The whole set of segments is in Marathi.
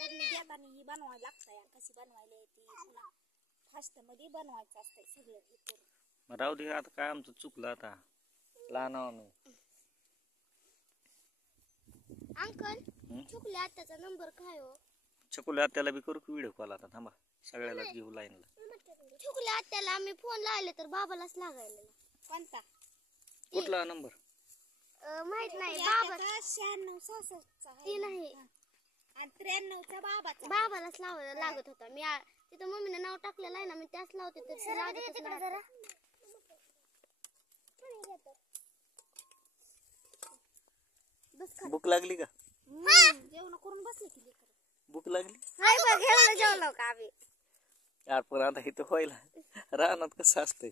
फोडणी देताना ही बनवायला लागतंय. कशी बनवायला येते पुन्हा फास्ट मध्ये बनवायचं असतंय सगळं हे करून. राहू दे आता काय आमचं चुकलं आता लहान आम्ही. अंकल चुकले आत्याचा नंबर काय हो? चकुल्या त्याला बी करू की व्हिडिओ कॉल आता थांबा सगळ्याला घेऊ लाईनला. चुकले आत्याला आम्ही फोन लावले तर बाबालाच लागायला. कोणता कुठला नंबर माहित नाही. बाबा 9666चा ती नाही आणि 93चा बाबालाच लावायला लागत होता. मी तिथं मम्मीने नाव टाकलेलं आहे ना मी त्याच लावते तर ते लागतच नाही. जरा भूक लागली का? जेवण करून बसले की भूक लागली हाय बघ घेऊन जेवलो का आम्ही. यार पण आता इथं व्हायला रानात कसं असतंय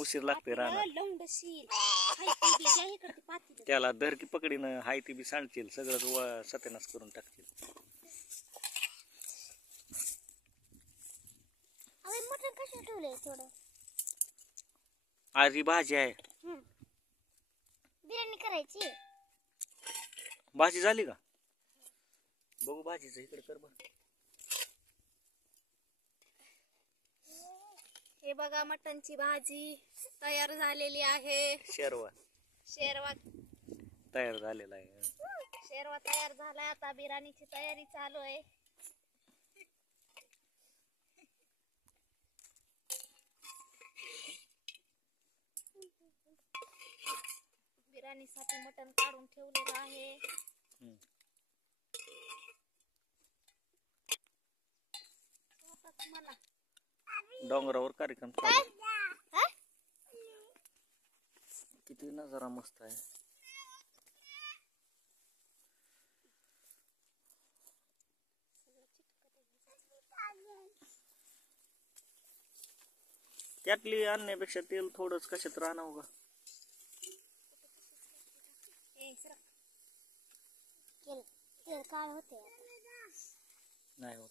उशीर लागते रानात. त्याला धर की पकडीनं हाय ती बी सांडशील सगळं सत्यानाश करून टाकतील. मटण कशा ठेवलंय थोडं आज ही भाजी आहे. बिर्याणी करायची. भाजी झाली का बघू भाजीचं इकडे कर बघ. हे बघा मटणची भाजी तयार झालेली आहे. शेरवा तयार झालेला आहे. शेरवा तयार झालाय. आता बिर्याणीची तयारी चालू आहे. बिर्याणीसाठी मटण काढून ठेवलेलं आहे. डोंगरावर कार्यक्रम चालू. किती नजारा मस्त आहे. त्यातली आणण्यापेक्षा तेल थोडंच कशात राहणार का तेल काय होते नाही होत.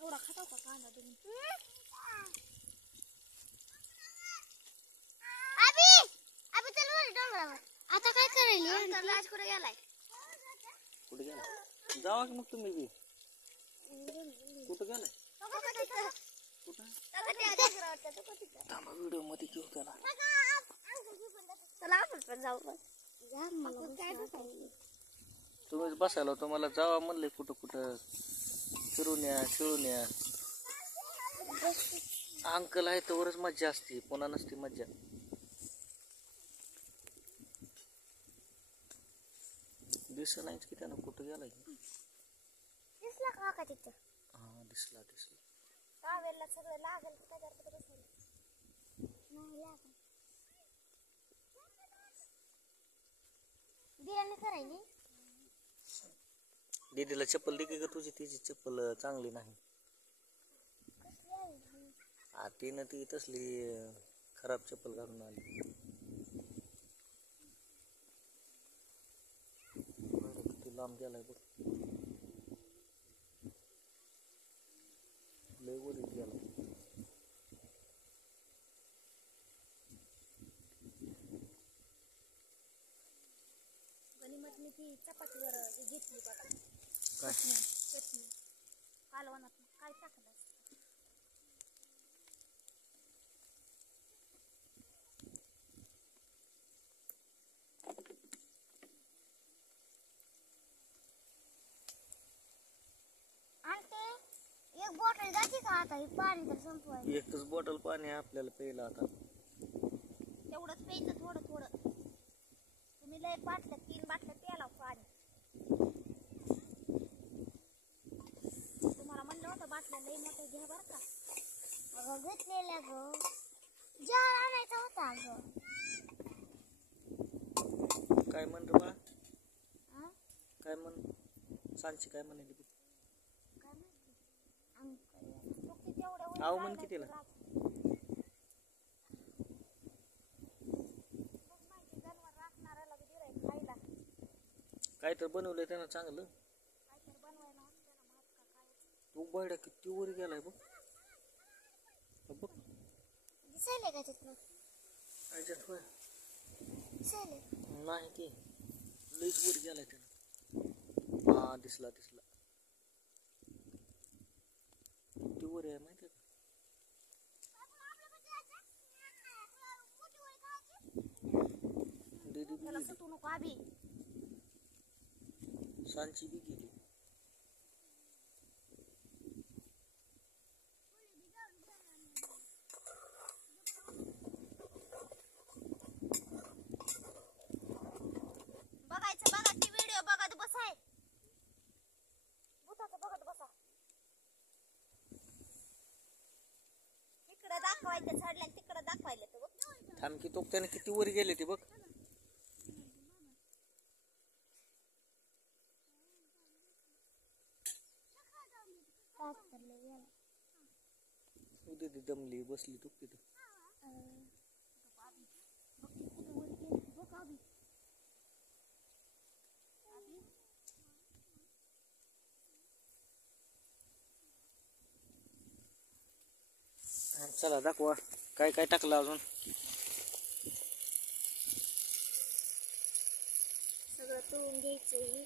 एवढा खाताव का कांदा तुम्ही? अभी चल वर डोंगरावर. आता काय करायला? राज कुठे गेलाय? कुठे गेला जावा की मग तुम्ही बी. कुठं गेलाय? कुठं थांबा व्हिडिओ मध्ये घेऊ त्याला. चला आपण पण जाऊ. तुम्हीच बसायला तुम्हाला जावा म्हणले कुठं कुठं फिरून या खेळून या. अंकल आहे तोवरच मज्जा असते पुन्हा नसती मज्जा. दिसला नाहीच की त्यानं कुठं गेलाय. दिसला का का तिथं? हा दिसला. कावेरला सगळं लागल की त्याच्यावर कुठं बसायला नाही लागल. बिर्याणी करायची. दीदीला चप्पल दे की ग तुझी तिची चप्पल चांगली नाही. तिनं ती तसली खराब चप्पल घालून आली. किती लांब गेलाय बघ. लय वरीत गेला. गणिमतनी ती चपातीवर घेतली बघा. काय चटणी कालवणात काय टाकलं? एक बोट मम्मी जाते का आता हे पाणी तर संपवायला. एकच बॉटल पाणी आहे आपल्याला प्यायला आता. तेवढंच प्यायचं थोडं थोडं. तुम्ही लय बाटल्या 3 बाटल्या प्यायला पाणी. तुम्हाला म्हणलं होतं बाटल्या लय मोठ्या घ्या बरं का. अगं घेतलेल्या गं. जार आणायचा होता अगं. काय म्हण रे बाळा, हा? काय म्हण सांची काय म्हणाली बघ. काय म्हणते? फक्त तेवढ्या वर आव म्हण लावलंय की तिला. तुला. बघ माहिती जनावर राखणाऱ्याला बी दिलंय खायला. काय तर बनवलंय त्यानं चांगलं. काय तर बनवायला असतं ना भात का काय. तू बहिड्या किती वर गेलाय बघ. बघ दिसायले का तिथनं? त्याच्यात होय दिसायले. नाही की लईच वर गेलाय त्यानं. हा दिसला दिसला. किती वर आहे माहिती का. दीदी बी त्याला गेली, सुटू नको आबी. सांची बी गेली. बघायचं बघा ती व्हिडिओ बघत बसाय. भूताचं बघत बसा. इकडे दाखवायचं चढल्या तिकडे दाखवायला तर बघ. थांब की तो त्याने किती वर गेले ते बघ. दीदी दमली बसली तू तिथं. चला दाखवा काय काय टाकलं अजून. सगळं तळून घ्यायचं.